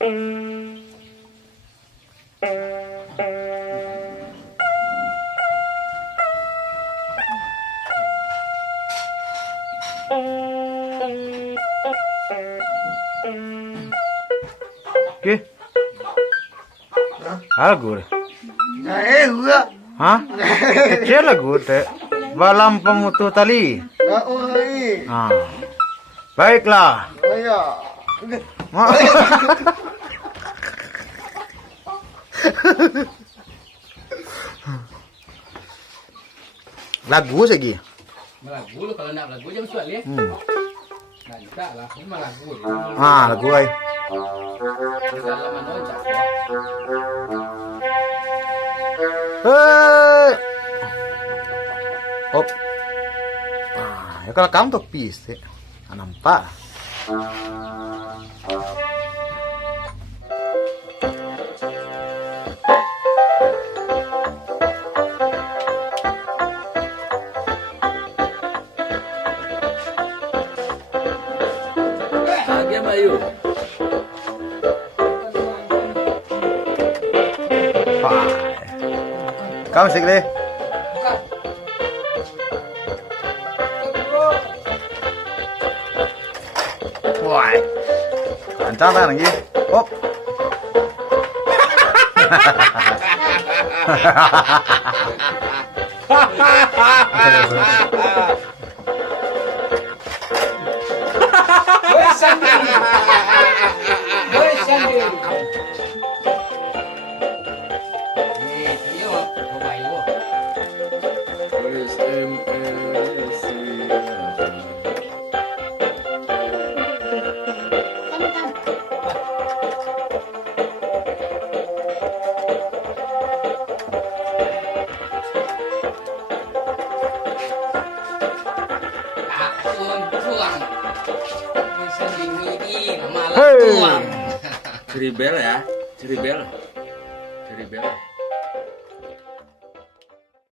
Oke. Lagu deh. Gua. Hah? Kecil lagu deh. Balam pemutuh tali. Ah. Baiklah. Iya. Lagu lagi. Lagu lu kalau nak lagu jangan suat ya. Nah, kita lah, cuma lagu. Lagu ay. Dalam mana cak. Oh. Ya kalau kamu tuh pis, nampak. Ayo. Kamu sih deh. Wah, kencang kan lagi. Oh. Hey. Ceribel ya, ceribel.